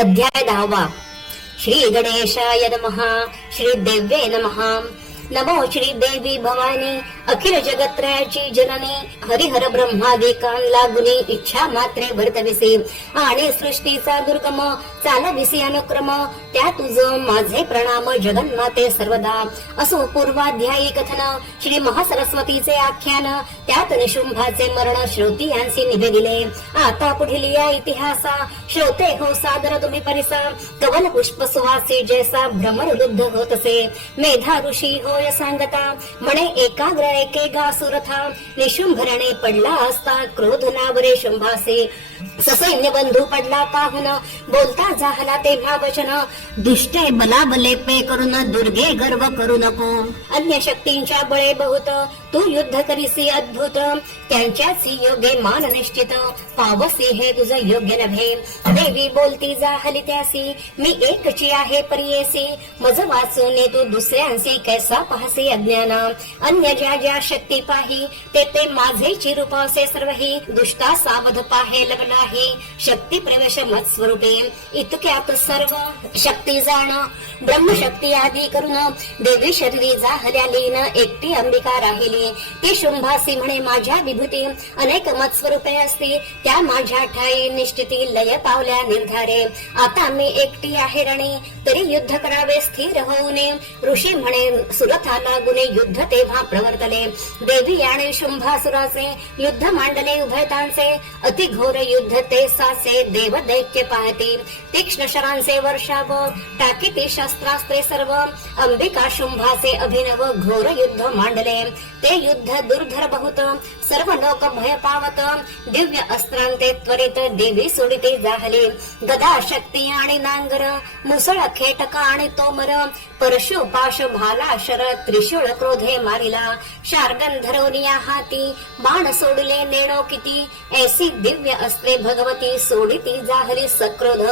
अध्यायना वा श्रीगणेशाय नमः श्रीदेव्ये नमः। नमो श्री देवी भवानी अखिल जगत्रयाची जननी हरिहर ब्रह्मादिकान लागुनी इच्छा मात्रे वर्तविसे आणि सृष्टीचा दुर्गम चालविसे अनुक्रम त्या तुझ माझे प्रणाम जगन्माते सर्वदा. असो पूर्वाध्यायी कथन श्री महासरस्वतीचे आख्यान त्यात निशुंभाचे मरण श्रोती यांसी निवेदिले आता पुढील या इतिहासा श्रोते हो सादर तुम्ही परिसा. कवन पुष्प सुवासी जैसा भ्रमर दुग्ध होत असे. मेधा ऋषी हो होय सांगता म्हणे एकाग्र एके गा सुरथा निशुंभरणे पडला असता क्रोध नावरे शुंभासे. ससैन्य बंधू पडला पाहून बोलता झाला तेव्हा वचन दुष्टे बलाबले पे करून दुर्गे गर्व करू नको. अन्य शक्तींच्या बळे बहुत तू युद्ध करीसी अद्भुत. त्यांच्याच योगे मान निश्चित. पावसी हे तुझं योग्य नव्हे देवी बोलती जा त्यासी मी एकची आहे परियेसी. मज वाचून तू दुसऱ्यांसी कैसा पाहसी अज्ञान. अन्य ज्या ज्या शक्ती पाही ते ते माझे चिरुपावसे सर्वही. दुष्टा सावध पाहे लग्नाही शक्ती प्रवेश मत स्वरूपे इतक्यात सर्व शक्ती जाण. ब्रह्मशक्ती आदी करून देवी शरीरी जाहल्या लीन. एकटी अंबिका राहिली. ती शुंभासी म्हणे माझ्या विभूती अनेक मत स्वरूपे असती. त्या माझ्या ठाई निश्चिती लय पावल्या निर्धारे. आता मी एकटी आहे रणी. तरी युद्ध करावे स्थिर होऊने. ऋषी म्हणे सुरथा गुणे युद्ध तेव्हा प्रवर्तले. देवी आणि शुंभासुराचे युद्ध मांडले उभयतांचे. अति घोर युद्ध ते सासे देव दैत्य पाहते. तीक्ष्ण शरांचे वर्षाव टाकीती शस्त्रास्त्रे सर्व. अंबिका शुंभाचे अभिनव घोर युद्ध मांडले. ते युद्ध दुर्धर बहुत. सर्व लोक भय पावत. दिव्य अस्त्रांते त्वरित देवी सोडिते जाहले. गदा शक्ती आणि नांगर मुसळ खेटका आणि तोमर परशु पाश भाला शर त्रिशूळ क्रोधे मारिला शार्गंधरवनिया हाती बाण सोडले नेणो किती. ऐसी दिव्य असते भगवती सोडिती जाहरी सक्रोध.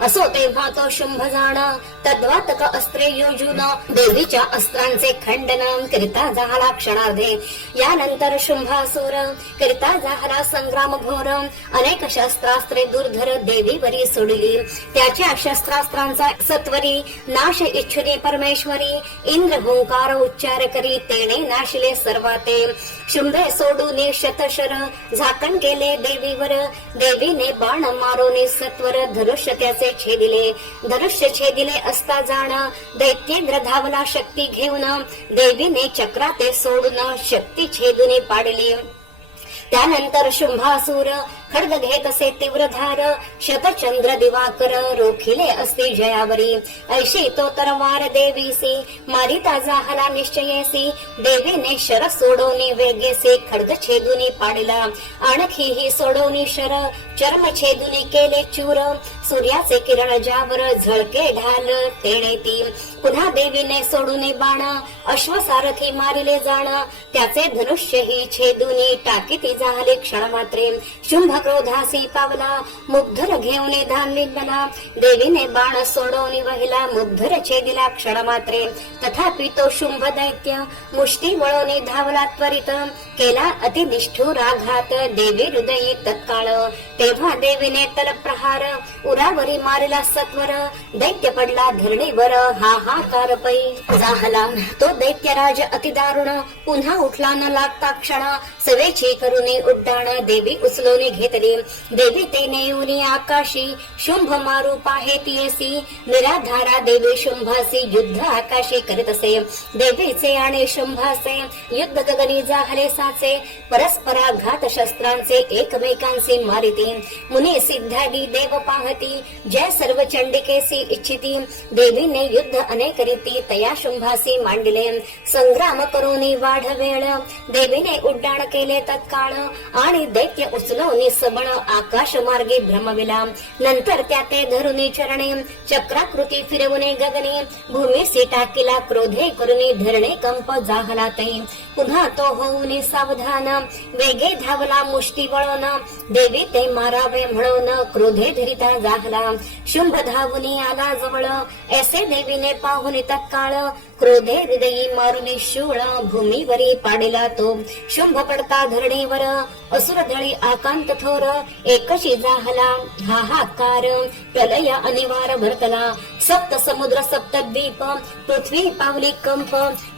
असो तेव्हा तो शुंभ जाण तद्वातक अस्त्रे योजून देवीच्या अस्त्रांचे खंडन करिता झाला क्षणार्धे. यानंतर शुंभासुर करिता झाला संग्राम घोर. अनेक शस्त्रास्त्रे दुर्धर देवीवरी सोडली. त्याच्या शस्त्रास्त्रांचा सत्वरी नाश इच्छुनी परमेश्वरी इंद्र हुंकार उच्चार करी तेने नाशिले सर्वाते. शुंभे सोडून शतशर झाकण केले देवीवर देवीने बाण मारोने सत्वर धनुष्य त्याचे छेदिले. धनुष्य छेदिले असता जाण दैत्येंद्र धावला शक्ती घेऊन देवीने चक्राते सोडून शक्ती छेदुने पाडली. त्यानंतर शुंभासूर खड्ग घेत असे तीव्रधार शतचंद्र दिवाकर रोखिले असते जयावरी. ऐशी तो तरवार देवीसी मारिता जाहला निश्चयेसी. देवीने शर सोडवणी वेगेसे खड्ग छेदुनी पाडला. आणखी ही सोडवणी शर चर्म छेदुनी केले चूर. सूर्याचे किरण जावर झळके ढाल तेणे ती. पुन्हा देवीने सोडून बाण अश्वसारथी मारिले जाण. त्याचे धनुष्य ही छेदुनी टाकी झाले क्षण मात्रे शुंभ क्रोधासी पावला मुग्धर घेऊन धान देवीने बाण सोडवून वहिला मुग्धर छेदिला क्षण मात्रे तथापि तो शुंभ दैत्य मुष्टी वळवणी धावला त्वरित। केला अति निष्ठुर आघात देवी हृदयी तत्काळ। तेव्हा देवीने तल प्रहार उरावरी मारला सत्वर। दैत्य पडला धरणीवर हा हाहाकार पै जाहला। तो दैत्यराज अति दारुण पुन्हा उठला न लागता क्षण। सवेची करून करुणी उड्डाण देवी उचलवणी घेतली. देवी ते नेऊनी आकाशी शुंभ मारू पाहे तियसी निराधारा देवी शुंभासी युद्ध आकाशी करीत असे. देवीचे आणि शुंभाचे युद्ध गगनी जाहले साचे. परस्पराघात शस्त्रांचे एकमेकांचे मारिती. मुनी सिद्धादी देव पाहती जय सर्व चंडिकेसी इच्छिती. देवीने युद्ध अनेक रीती तया शुंभासी मांडले. संग्राम करूनी वाढ वेळ. देवीने उड्डाण केले तत्काळ. आणि दैत्य उचलवून सबळ आकाश मार्गे भ्रमविला. नंतर त्या ते धरुनी चरणे चक्राकृती फिरवणे गगनी भूमीसी टाकीला क्रोधे करुनी धरणे कंप जाहला ते. पुन्हा तो होऊन सावधान वेगे धावला मुष्टी वळवण देवी ते मारावे म्हणून क्रोधे धरिता जाहला. शुंभ धावुनी आला जवळ ऐसे देवीने पाहुनी तत्काळ. क्रोधे हृदयी मारुनी शूळ भूमीवरी पाडिला तो. शुंभ पडता धरणीवर 嗯 दळी आकांत थोर एकशी जाहला हाहाकार प्रलय अनिवार भरतला सप्त समुद्र सप्त द्वीप पृथ्वी पावली कंप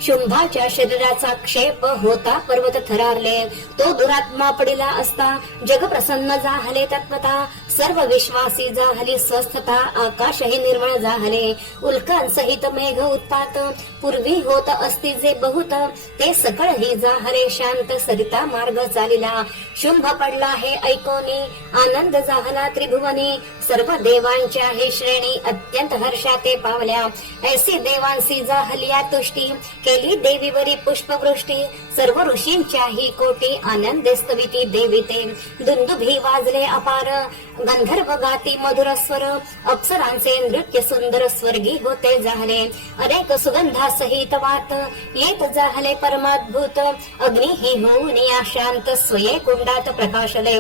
शुंभाच्या शरीराचा क्षेप होता पर्वत थरारले. तो दुरात्मा पडिला असता जग प्रसन्न जाहले तत्वता सर्व विश्वासी जाहली स्वस्थता आकाशही निर्मळ जाहले. उल्कांसहित मेघ उत्पात पूर्वी होत असती जे बहुत ते सकळही जाहले शांत सरिता मार्ग चालिला. शुंभ पडला हे ऐकोनी आनंद जाहला त्रिभुवनी. सर्व देवांच्या हे श्रेणी अत्यंत हर्षाते पावल्या. ऐसी देवांसी जाहलिया तुष्टी केली देवीवरी पुष्पवृष्टी. सर्व ऋषींच्या ही कोटी आनंद स्तविती देवी ते. दुंदुभी वाजले अपार गंधर्व गाती मधुर स्वर. अप्सरांचे नृत्य सुंदर स्वर्गी होते जाहले. अनेक सुगंधा सहित वात येत जाहले परमाद्भूत. अग्नि ही होऊन या शांत स्वये कुंडात प्रकाशले.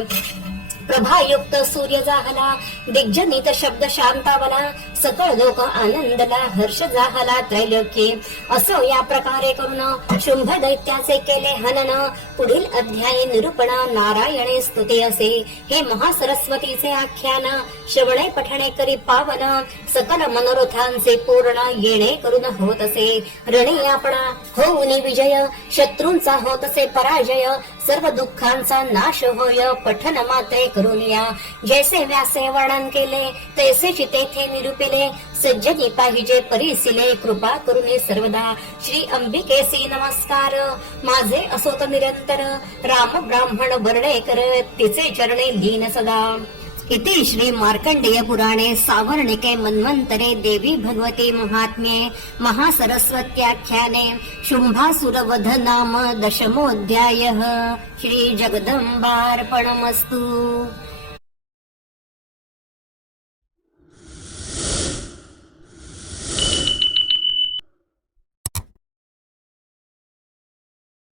प्रभायुक्त सूर्य जाहला दिग्जनित शब्द शांतावला सकळ लोक आनंदला हर्ष जाहला त्रैलोक्ये असो या प्रकारे करून शुंभ दैत्याचे केले हनन. पुढील अध्यायी निरूपण नारायणे स्तुते असे. हे महासरस्वतीचे आख्यान. श्रवणे पठणे करी पावन. सकल मनोरथांचे पूर्ण येणे करून होत असे. रणे आपणा होऊनी विजय. शत्रूंचा होत असे पराजय. सर्व दुःखांचा नाश होय. पठन मात्रे करून या जैसे व्यासे वर्णन केले तैसे तेथे निरूपिले सज्जनी पाहिजे परिसिले कृपा करून सर्वदा. श्री अंबिकेसी नमस्कार. माझे असोत निरंतर. राम ब्राह्मण वर्णे कर तिचे चरणे लीन सदा. इति श्री मार्कंडेय पुराणे सावर्णिके मन्वन्तरे देवी भगवती महात्म्ये महासरस्वत्याख्याने शुंभासुरवध नाम दशमोऽध्यायः. श्री जगदम्बार्पणमस्तु.